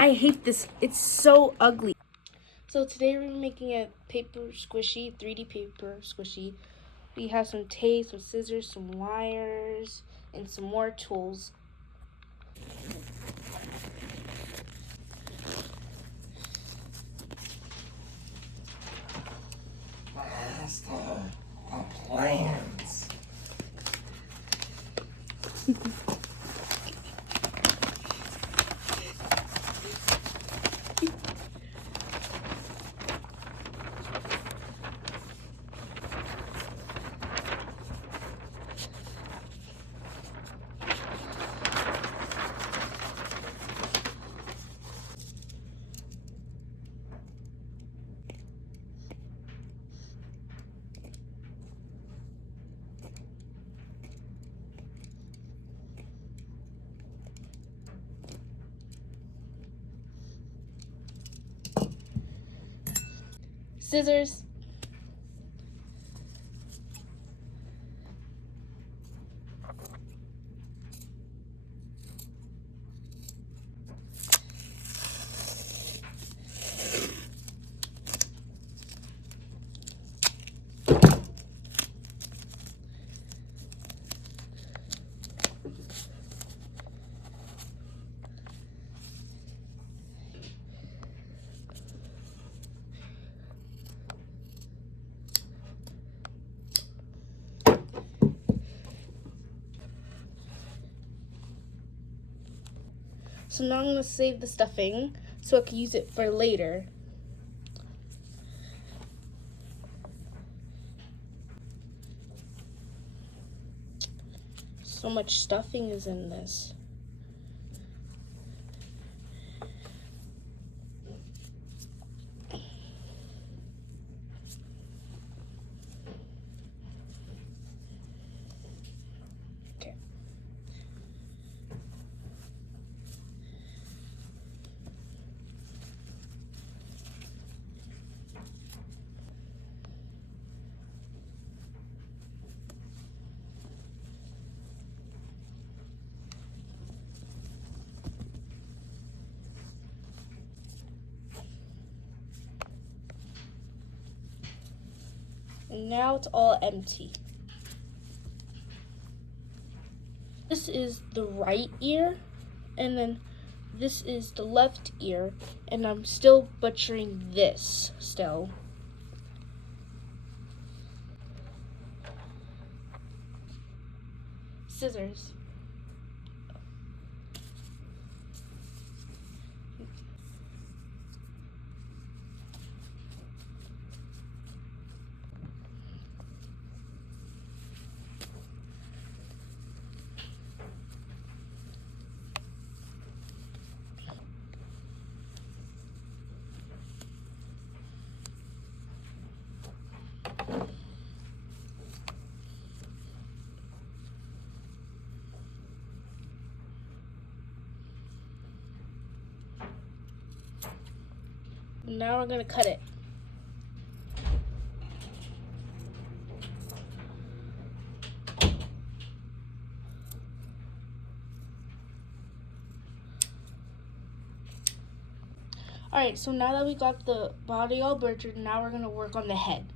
I hate this. It's so ugly. So today we're making a paper squishy, 3D paper squishy. We have some tape, some scissors, some wires, and some more tools. Master of plans. Scissors. So now I'm going to save the stuffing so I can use it for later. So much stuffing is in this. Okay. And now it's all empty. This is the right ear, and then this is the left ear, and I'm still butchering this still. Scissors. Now we're gonna cut it. Alright, so now that we got the body all butchered, now we're gonna work on the head.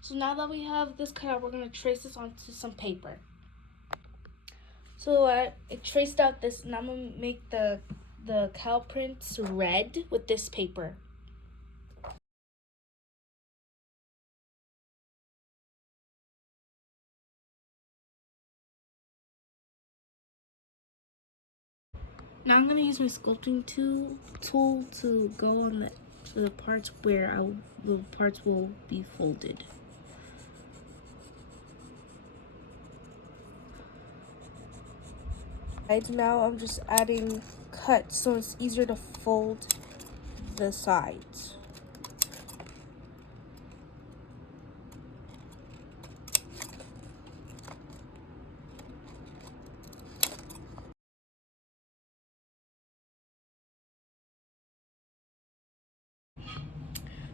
So now that we have this cut out, we're gonna trace this onto some paper. So I traced out this, and I'm gonna make the cow prints red with this paper. Now I'm gonna use my sculpting tool to go on So the parts where the parts will be folded. Right now I'm just adding cuts so it's easier to fold the sides.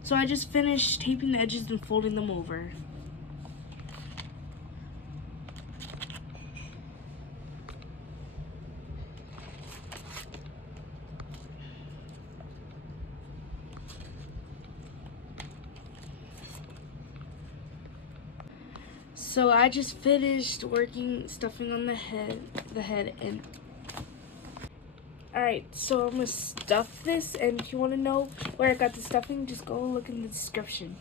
So I just finished taping the edges and folding them over. So I just finished stuffing on the head, and alright, so I'm gonna stuff this, and if you wanna know where I got the stuffing, just go look in the description.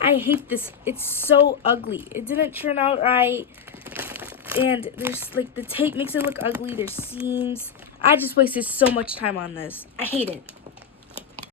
I hate this. It's so ugly. It didn't turn out right. And there's like the tape makes it look ugly. There's seams. I just wasted so much time on this. I hate it.